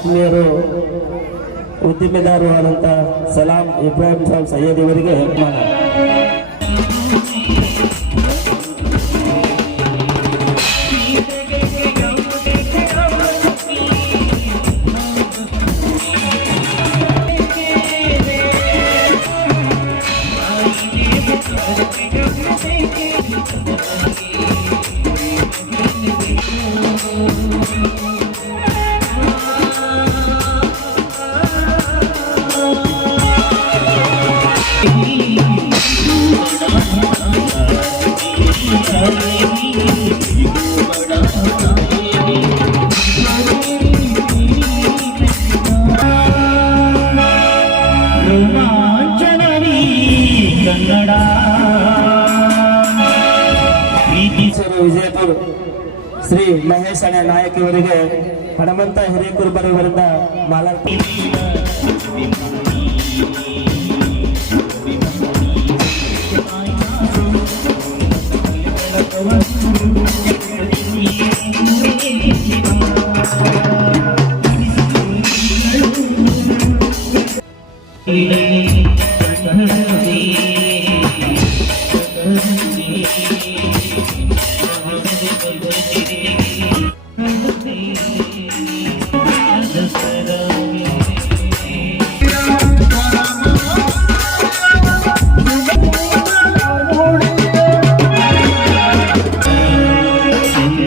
ಆತ್ಮೀಯರು ಉದ್ದಿಮೆದಾರರು ಆದಂಥ ಸಲಾಂ ಇಬ್ರಾಹಿಂ ಸಾಬ್ ಸೈಯದ್ ಇವರಿಗೆ ಸನ್ಮಾನ ಕನ್ನಡ ಪ್ರೀತಿ ಮೈಸೂರು ವಿಜಯಪುರ ಶ್ರೀ ಮಹೇಶ್ ಅಣ್ಣ ನಾಯಕ್ ಇವರಿಗೆ ಹನುಮಂತ ಹಿರೇಕುರ್ಬರ್ ಇವರಿಂದ ಮಾಲಾರ್ಪಣೆ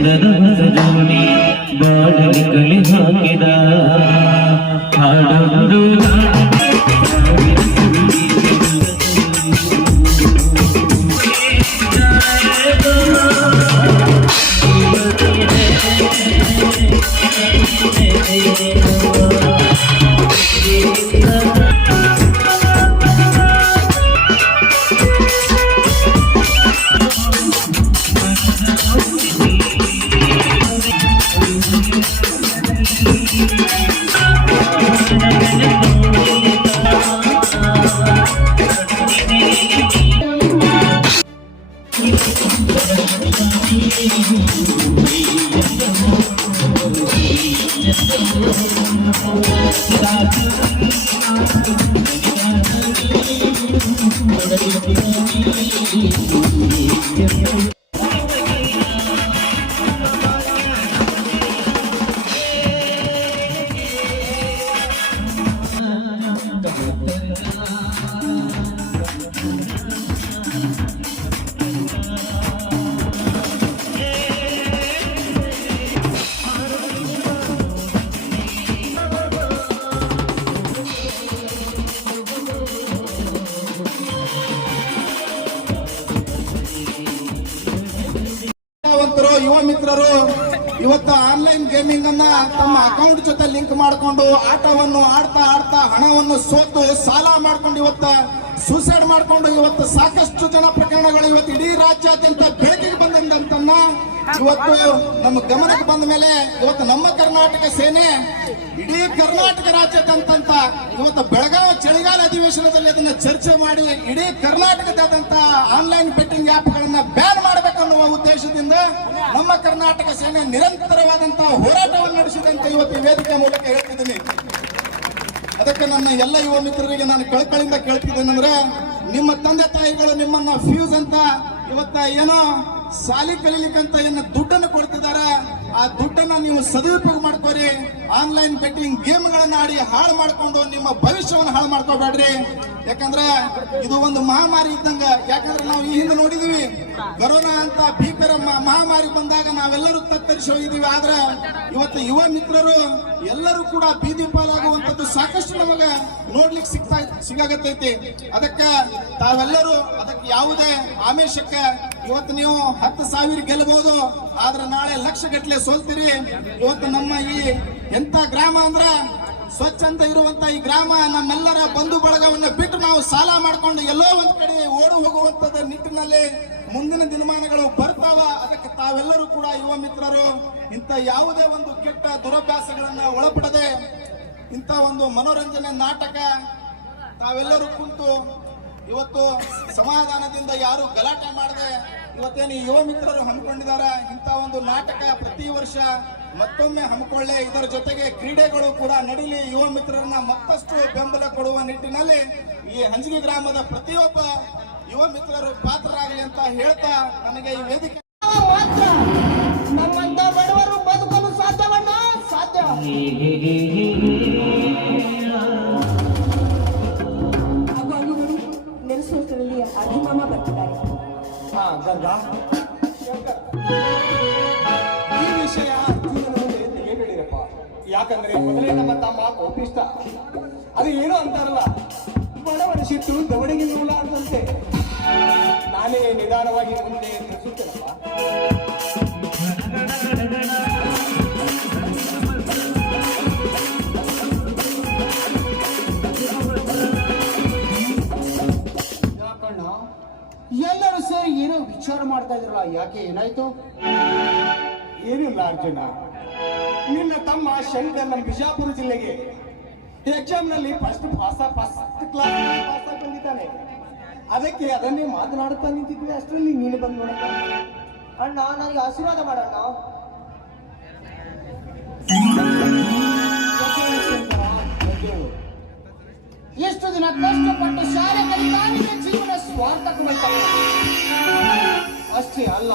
ಚಂದದ ಜೋಡಿ ಬಾಳಲಿ ಕಲಿ ಹಾಕಿದ ಗೇಮಿಂಗ್ ಅನ್ನ ತಮ್ಮ ಅಕೌಂಟ್ ಜೊತೆ ಲಿಂಕ್ ಮಾಡಿಕೊಂಡು ಆಟವನ್ನು ಆಡ್ತಾ ಆಡ್ತಾ ಹಣವನ್ನು ಸೋತು ಸಾಲ ಮಾಡ್ಕೊಂಡು ಇವತ್ತ ಸೂಸೈಡ್ ಮಾಡ್ಕೊಂಡು ಇವತ್ತು ಸಾಕಷ್ಟು ಜನ ಪ್ರಕರಣಗಳು ಇವತ್ತು ಇಡೀ ರಾಜ್ಯಾದ್ಯಂತ ಬೆಳಕಿಗೆ ಬಂದಂತನ್ನ ಇವತ್ತು ನಮ್ಮ ಗಮನಕ್ಕೆ ಬಂದ ಮೇಲೆ ಇವತ್ತು ನಮ್ಮ ಕರ್ನಾಟಕ ಸೇನೆ ಇಡೀ ಕರ್ನಾಟಕ ರಾಜ್ಯದಂತಂತ ಇವತ್ತು ಬೆಳಗಾವಿ ಚಳಿಗಾಲ ಅಧಿವೇಶನದಲ್ಲಿ ಅದನ್ನ ಚರ್ಚೆ ಮಾಡಿ ಇಡೀ ಕರ್ನಾಟಕದಾದಂತ ಆನ್ಲೈನ್ ಬೆಟ್ಟಿಂಗ್ ಆಪ್ಗಳನ್ನ ಬ್ಯಾನ್ ಮಾಡಬೇಕನ್ನುವ ಉದ್ದೇಶದಿಂದ ನಮ್ಮ ಕರ್ನಾಟಕ ಸೇನೆ ನಿರಂತರವಾದಂತಹ ಹೋರಾಟವನ್ನು ನಡೆಸಿದಂತೆ ಇವತ್ತು ವೇದಿಕೆ ಮೂಲಕ ಹೇಳ್ತಿದ್ದೀನಿ. ಅದಕ್ಕೆ ನನ್ನ ಎಲ್ಲ ಯುವ ಮಿತ್ರರಿಗೆ ನಾನು ಕಳಕಳಿಂದ ಕೇಳ್ತಿದ್ದೇನೆಂದ್ರೆ ನಿಮ್ಮ ತಂದೆ ತಾಯಿಗಳು ನಿಮ್ಮನ್ನ ಫ್ಯೂಸ್ ಅಂತ ಇವತ್ತ ಏನೋ ಸಾಲಿ ಕಲೀಲಿಕ್ಕಂತ ಏನು ದುಡ್ಡನ್ನು ಕೊಡ್ತಿದಾರ ಆ ದುಡ್ಡನ್ನ ನೀವು ಸದುಪಯೋಗ ಮಾಡ್ಕೋರಿ. ಆನ್ಲೈನ್ ಬೆಟ್ಟಿಂಗ್ ಗೇಮ್ಗಳನ್ನ ಆಡಿ ಹಾಳು ಮಾಡ್ಕೊಂಡು ನಿಮ್ಮ ಭವಿಷ್ಯವನ್ನು ಹಾಳು ಮಾಡ್ಕೋಬೇಡ್ರಿ. ಯಾಕಂದ್ರೆ ಇದು ಒಂದು ಮಹಾಮಾರಿ ಇದ್ದಂಗ. ಯಾಕಂದ್ರೆ ನಾವು ಈ ಹಿಂದೆ ನೋಡಿದೀವಿ, ಕೊರೋನಾ ಅಂತ ಭೀಕರ ಮಹಾಮಾರಿ ಬಂದಾಗ ನಾವೆಲ್ಲರೂ ತತ್ತರಿಸಿ ಹೋಗಿದೀವಿ. ಆದ್ರೆ ಇವತ್ತು ಯುವ ಮಿತ್ರರು ಎಲ್ಲರೂ ಕೂಡ ಬೀದಿ ಪಾಲಾಗುವಂತದ್ದು ಸಾಕಷ್ಟು ನಮಗ ನೋಡ್ಲಿಕ್ಕೆ ಸಿಗ್ತಾ ಸಿಗಾಗತ್ತೈತಿ. ಅದಕ್ಕೆ ತಾವೆಲ್ಲರೂ ಅದಕ್ಕೆ ಯಾವುದೇ ಆಮಿಷಕ್ಕೆ ಇವತ್ತು ನೀವು ಹತ್ತು ಸಾವಿರ ಗೆಲ್ಲಬಹುದು, ಆದ್ರೆ ನಾಳೆ ಲಕ್ಷ ಗಟ್ಟಲೆ ಸೋಲ್ತೀರಿ. ಇವತ್ತು ನಮ್ಮ ಈ ಎಂತ ಗ್ರಾಮ ಅಂದ್ರ ಸ್ವಚ್ಛಂತ ಇರುವಂತ ಈ ಗ್ರಾಮ ನಮ್ಮೆಲ್ಲರ ಬಂಧು ಬಳಗವನ್ನು ಬಿಟ್ಟು ನಾವು ಸಾಲ ಮಾಡ್ಕೊಂಡು ಎಲ್ಲೋ ಒಂದ್ ಕಡೆ ಓಡು ಹೋಗುವಂತದ ನಿಟ್ಟಿನಲ್ಲಿ ಮುಂದಿನ ದಿನಮಾನಗಳು ಬರ್ತಾವ. ಅದಕ್ಕೆ ತಾವೆಲ್ಲರೂ ಕೂಡ ಯುವ ಮಿತ್ರರು, ಇಂಥ ಯಾವುದೇ ಒಂದು ಕೆಟ್ಟ ದುರಭ್ಯಾಸಗಳನ್ನ ಒಳಪಡದೆ ಇಂಥ ಒಂದು ಮನೋರಂಜನೆ ನಾಟಕ ತಾವೆಲ್ಲರೂ ಕುಂತು ಇವತ್ತು ಸಮಾಧಾನದಿಂದ ಯಾರು ಗಲಾಟೆ ಮಾಡದೆ ಇವತ್ತೇನು ಈ ಯುವ ಮಿತ್ರರು ಹಮ್ಮಿಕೊಂಡಿದ್ದಾರೆ ಇಂಥ ಒಂದು ನಾಟಕ ಪ್ರತಿ ವರ್ಷ ಮತ್ತೊಮ್ಮೆ ಹಮ್ಮಿಕೊಳ್ಳೆ. ಇದರ ಜೊತೆಗೆ ಕ್ರೀಡೆಗಳು ಕೂಡ ನಡೀಲಿ. ಯುವ ಮಿತ್ರರನ್ನ ಮತ್ತಷ್ಟು ಬೆಂಬಲ ಕೊಡುವ ನಿಟ್ಟಿನಲ್ಲಿ ಈ ಹಂಜಗಿ ಗ್ರಾಮದ ಪ್ರತಿಯೊಬ್ಬ ಯುವ ಮಿತ್ರರು ಪಾತ್ರರಾಗಲಿ ಅಂತ ಹೇಳ್ತಾ ನನಗೆ ಈ ವೇದಿಕೆ ಮಾತ್ರ ನಮ್ಮಂತ ಬಡವರು ಬದುಕಲು ಸಾಧ್ಯ. ಗಂಗಾ ಈ ವಿಷಯ ಮುಂದೆ ತೆಗೆದಿಡಿರಪ್ಪ ಯಾಕಂದ್ರೆ ಮೊದಲೇ ನಮ್ಮ ತಮ್ಮ ಕೋಪಿಷ್ಟ. ಅದು ಏನು ಅಂತಾರಲ್ಲ ಬಡವನ ಸಿಟ್ಟು ದವಡಿಗೆ ನೂಲ ಅಂತಂತೆ ನಾನೇ ನಿಧಾನವಾಗಿ ಮುಂದೆ ನಡೆಸುತ್ತೇನಪ್ಪ ಏನೋ ವಿಚಾರ ಮಾಡ್ತಾ ಇದ್ರಲ್ಲ ಯಾಕೆ ಏನಾಯ್ತು? ಏನಿಲ್ಲ ಅರ್ಜುನ. ನಿನ್ನ ತಮ್ಮ ಶಂಕರ್ ನಮ್ಮ ಬಿಜಾಪುರ ಜಿಲ್ಲೆಗೆ ಎಕ್ಸಾಮ್ನಲ್ಲಿ first pass first class pass ಆಗಿ ಬಂದಿದ್ದಾನೆ ಅದಕ್ಕೆ ಅದನ್ನೇ ಮಾತನಾಡುತ್ತಾ ನಿಂತಿದ್ವಿ ಅಷ್ಟರಲ್ಲಿ ನೀನು ಬಂದ್ ನೋಡ ಅಣ್ಣ ನನಗೆ ಆಶೀರ್ವಾದ ಮಾಡೋಣ ಎಷ್ಟು ದಿನ ಕಷ್ಟಪಟ್ಟು ಶಾಲೆ ಕಲಿತಾ ಅಲ್ಲ.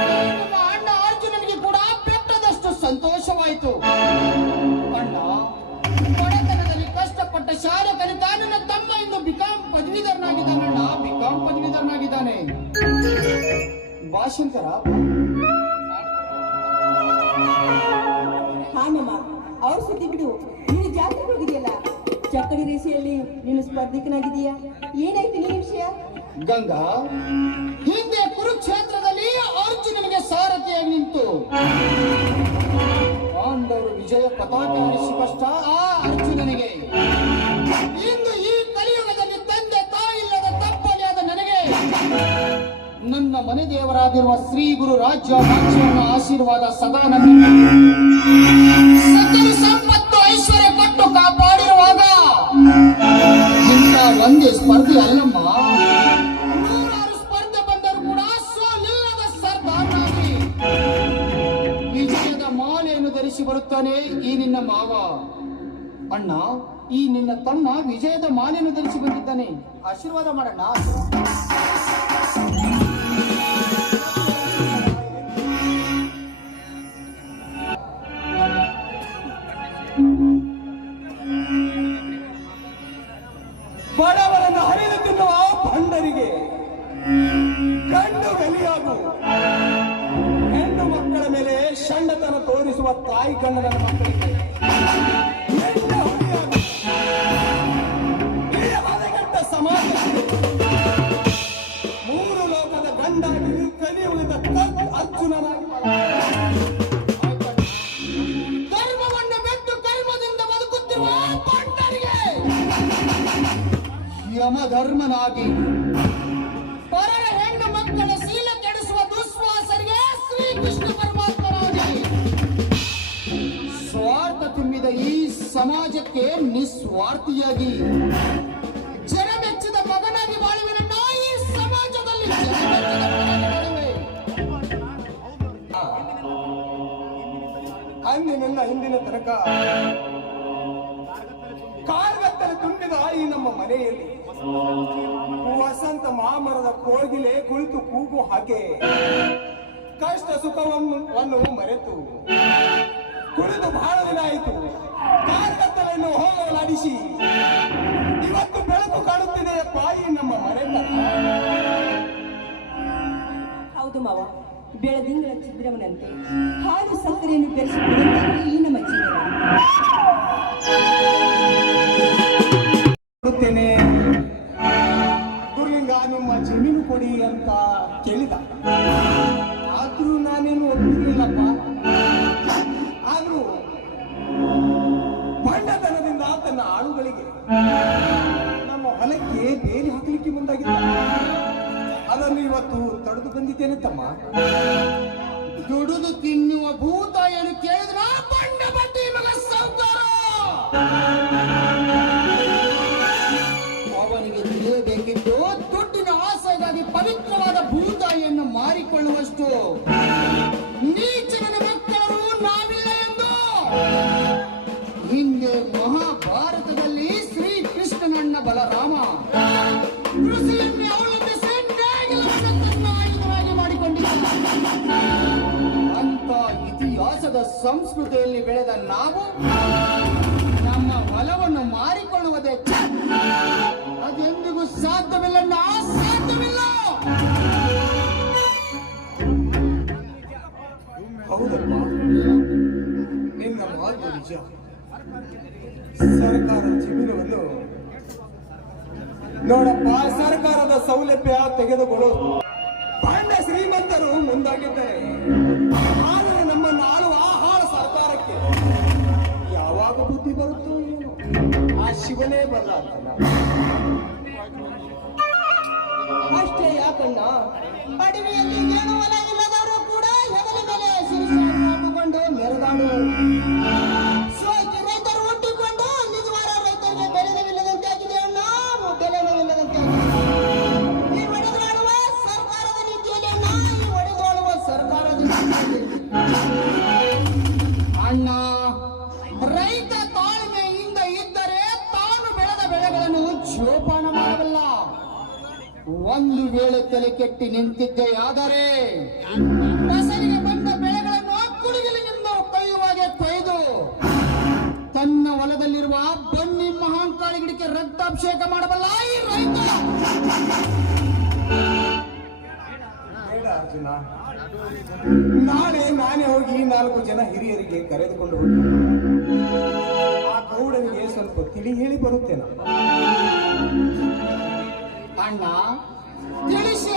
ಅಣ್ಣ ಅಣ್ಣ ಅರ್ಜುನನಿಗೆ ಕೂಡ ಬೆಟ್ಟದಷ್ಟು ಸಂತೋಷವಾಯಿತು. ಅಣ್ಣ ಬಡತನದಲ್ಲಿ ಕಷ್ಟಪಟ್ಟ ಶಾಲೆ ಕಲಿತಾ ನನ್ನ ತಮ್ಮ ಇಂದು ಬಿಕಾಂ ಪದವೀಧರನಾಗಿದ್ದಾನಣ್ಣ ಬಿಕಾಂ ಪದವೀಧರನಾಗಿದ್ದಾನೆ. ಭಾಷಂಕರ ಹಾನಮ್ಮ ಮಾಮ ಅವ್ರ ಸುದ್ದಿ ಬಿಡು. ನೀನು ಜಾತ್ರೆ ಹೋಗಿದೆಯಲ್ಲ? ಚಕ್ಕಡಿ ರೇಸಿಯಲ್ಲಿ ನೀನು ಸ್ಪರ್ಧಿಕನಾಗಿದೀಯಾ ಏನಾಯ್ತು ನಿನ್ನ ವಿಷಯ? ಗಂಗಾ ಹಿಂದೆ ನಿಂತು. ಪಾಂಡವರು ವಿಜಯ ಪತಾಕೆ ಸ್ಪಷ್ಟ ಆ ಅರ್ಜುನನಿಗೆ. ಇಂದು ಈ ಕಲಿಯುಗದಲ್ಲಿ ತಂದೆ ತಾಯಿಲ್ಲದ ತಪ್ಪಲಿಯಾದ ನನಗೆ ನನ್ನ ಮನೆ ದೇವರಾಗಿರುವ ಶ್ರೀ ಗುರು ರಾಜ್ಯ ರಾಜ್ಯವನ್ನು ಆಶೀರ್ವಾದ ಸದಾ ನನ್ನ ಸಂಪತ್ತು ಐಶ್ವರ್ಯ ಕೊಟ್ಟು ಕಾಪಾಡಿರುವಾಗ ಇಂಥ ಒಂದೇ ಸ್ಪರ್ಧೆ ಅಲ್ಲಮ್ಮ. ಬರುತ್ತಾನೆ ಈ ನಿನ್ನ ಮಾವ. ಅಣ್ಣ ಈ ನಿನ್ನ ತಮ್ಮ ವಿಜಯದ ಮಾಲೆಯನ್ನು ಧರಿಸಿ ಬಂದಿದ್ದಾನೆ. ಆಶೀರ್ವಾದ ಮಾಡಣ್ಣ ತಾಯಿ ನನ್ನ ಮಕ್ಕಳಿಗೆ. ಸಮಾಜ ಮೂರು ಲೋಕದ ಗಂಡ ಕಲಿ ಉಳಿದ ಅರ್ಜುನನಾಗಿ ಕರ್ಮವನ್ನು ಬಿಟ್ಟು ಕರ್ಮದಿಂದ ಬದುಕುತ್ತಿರುವ ಯಮಧರ್ಮನಾಗಿ ನಿಸ್ವಾರ್ಥಿಯಾಗಿ ಜನ ಮೆಚ್ಚಿದ ಮಗನಾಗಿ ಬಾಳುವಿನ ಈ ಸಮಾಜದಲ್ಲಿ. ಅಂದಿನಿಂದ ಹಿಂದಿನ ತನಕ ಕಾರ್ಗತ್ತಲೆ ತುಂಬಿದ ಈ ನಮ್ಮ ಮನೆಯಲ್ಲಿ ವಸಂತ ಮಾಮರದ ಕೋಗಿಲೆ ಕುಳಿತು ಕೂಗು ಹಾಗೆ ಕಷ್ಟ ಸುಖವನ್ನು ಮರೆತು ಕುಳಿತು ಬಹಳ ದಿನ ಆಯಿತು ಕಾರ್ಗತ್ತಲೆಯನ್ನು ಹೋಮಲಾಡಿಸಿ ಇವತ್ತು ಬೆಳಕು ಕಾಣುತ್ತಿದೆ ಬಾಯಿ ನಮ್ಮ ಮನೆತನ ಹೌದು ಮಾವ ಬೆಳದಿಂಗಳ ಚಿದ್ರವನಂತೆ. ಹಾಲು ಸಕ್ಕರೆಯನ್ನು ಬೆರೆಸಿಕೊಳ್ಳುವುದೇ ಈ ನಮ್ಮ ಜೀವನ. ಕೊಡುತ್ತೇನೆ. ಗುರುಲಿಂಗ ನಿಮ್ಮ ಜಮೀನು ಕೊಡಿ ಅಂತ ಕೇಳಿದ. ಆದ್ರೂ ನಾನೇನು ಒಪ್ಪಿರ್ಲಿಲ್ಲಪ್ಪ. ಆದ್ರೂ ತನ್ನ ಆಳುಗಳಿಗೆ ನಮ್ಮ ಹೊಲಕ್ಕೆ ಬೇರೆ ಹಾಕಲಿಕ್ಕೆ ಮುಂದಾಗಿದೆ ಅದನ್ನು ಇವತ್ತು ತಡೆದು ಬಂದಿದ್ದೇನೆ ತಮ್ಮ. ದುಡಿದು ತಿನ್ನುವ ಭೂತ ಏನು ಕೇಳಿದ್ರ ಬಂಡ ಬಡ್ಡಿ ನಾವು, ನಮ್ಮ ಹೊಲವನ್ನು ಮಾರಿಕೊಳ್ಳುವುದೇ ಅದೆಂದಿಗೂ ಸಾಧ್ಯವಿಲ್ಲ ಸಾಧ್ಯವಿಲ್ಲ. ಹೌದಪ್ಪ. ನಿನ್ನ ಮಾತು ನಿಜ. ಸರ್ಕಾರ ಜಮೀನವನ್ನು ನೋಡಪ್ಪ, ಸರ್ಕಾರದ ಸೌಲಭ್ಯ ತೆಗೆದುಕೊಳ್ಳು ಪಾಂಡ ಶ್ರೀಮಂತರು ಮುಂದಾಗಿದ್ದಾರೆ. ಬುದ್ಧಿ ಬರುತ್ತೋ ಏನು ಆ ಶಿವನೇ ಬರಲ್ಲ ಅಷ್ಟೇ ಯಾಕಣ್ಣ ಅಡವಿಯಲ್ಲಿ ಏನು ಹೊಲ ಇಲ್ಲದವರು ಕೂಡ ಹೆಗಲ ಮೇಲೆ ಶಿರಸ್ಸಾಗಿ ಹಾಕಿಕೊಂಡು ಫಸಲಿಗೆ ಬಂದ ಬೆಳೆಗಳನ್ನು ಕುಡಿಗಲಿನಿಂದ ಕೊಯ್ಯುವಾಗೆ ಕೊಯ್ದು ತನ್ನ ಹೊಲದಲ್ಲಿರುವ ಬನ್ನಿ ಮಹಾಂಕಾಳಿ ಗಿಡಕ್ಕೆ ರಕ್ತಾಭಿಷೇಕ ಮಾಡಬಲ್ಲ ಈ ರೈತ! ನಾಳೆ ನಾನೇ ಹೋಗಿ ನಾಲ್ಕು ಜನ ಹಿರಿಯರಿಗೆ ಕರೆದುಕೊಂಡು ಹೋಗಿ. ಆ ಗೌಡನಿಗೆ ಸ್ವಲ್ಪ ತಿಳಿ ಹೇಳಿ ಬರುತ್ತೇನೆ. ಅಣ್ಣ ತಿಳಿಸಿ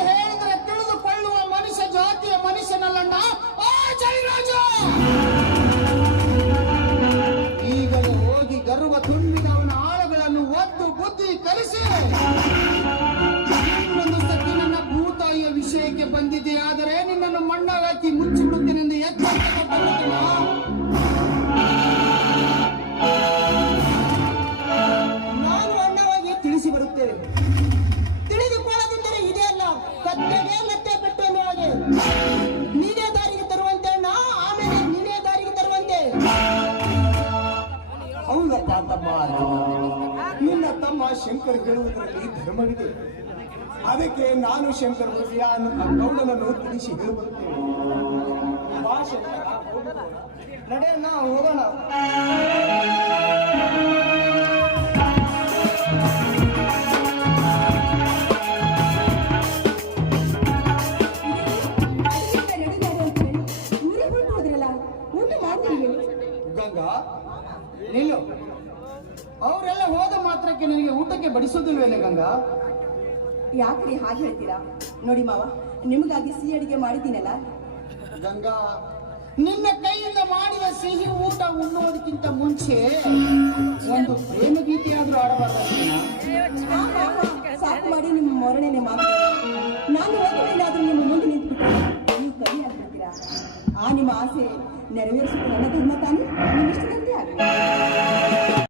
ಜಯರಾಜ! ಈಗಲೂ ಹೋಗಿ ಗರ್ವ ತುಂಬಿದ ಅವನ ಆಳುಗಳನ್ನು ಒದ್ದು ಬುದ್ಧಿ ಕಲಿಸಿ! ಸತಿ ನನ್ನ ಭೂತಾಯಿಯ ವಿಷಯಕ್ಕೆ ಬಂದಿದೆ ಆದರೆ ನಿನ್ನನ್ನು ಮಣ್ಣಾಗಾಕಿ ಮುಚ್ಚಿಬಿಡುತ್ತೇನೆ ಎಂದು ಎಚ್ಚರಿಕೆ ಕೊಟ್ಟಿರುತ್ತೇನ? ಅದಕ್ಕೆ ನಾನು ಶಂಕರ್ ಗೌಡನನ್ನು ತಿಳಿಸಿ ಶಂಕರ, ಹೋಗೋಣ. ಅವರೆಲ್ಲ ಹೋದ ಮಾತ್ರಕ್ಕೆ ನನಗೆ ಊಟಕ್ಕೆ ಬಡಿಸೋದಿಲ್ವೇನೆ ಗಂಗಾ? ಯಾಕ್ರಿ ಹಾಗೆ ಹೇಳ್ತೀರಾ? ನೋಡಿ ಮಾವ ನಿಮಗಾಗಿ ಸಿಹಿ ಅಡಿಗೆ ಮಾಡಿದ್ದೀನಲ್ಲ? ಗಂಗಾ ನಿನ್ನ ಕೈಯಿಂದ ಮಾಡಿದ ಸಿಹಿ ಊಟ ಉಣ್ಣೋದಕ್ಕಿಂತ ಮುಂಚೆ ಒಂದು ಪ್ರೇಮ ಗೀತೆ ಆದ್ರೂ ಆಡಬಾರ್ದು ಸಾಕು ಮಾಡಿ ನಿಮ್ಮ ಮೊರಣೆನೆ ಮಾತು. ನಾನು ಹೋಗಲೇನಾದ್ರೂ ನಿಮ್ಮ ಮುಂದೆ ನಿಂತ್ಬಿಟ್ಟು ನೀವು ಕೈ ಹಾಕ್ಬಿಡ್ತೀರಾ ಆ ನಿಮ್ಮ ಆಸೆ ನೆರವೇರಿಸಿಕೊಂಡು ನನ್ನ ಧರ್ಮ ತಾನೇ? ನಿಮ್ಮ ಇಷ್ಟದಂತೆ ಆಗಲಿ.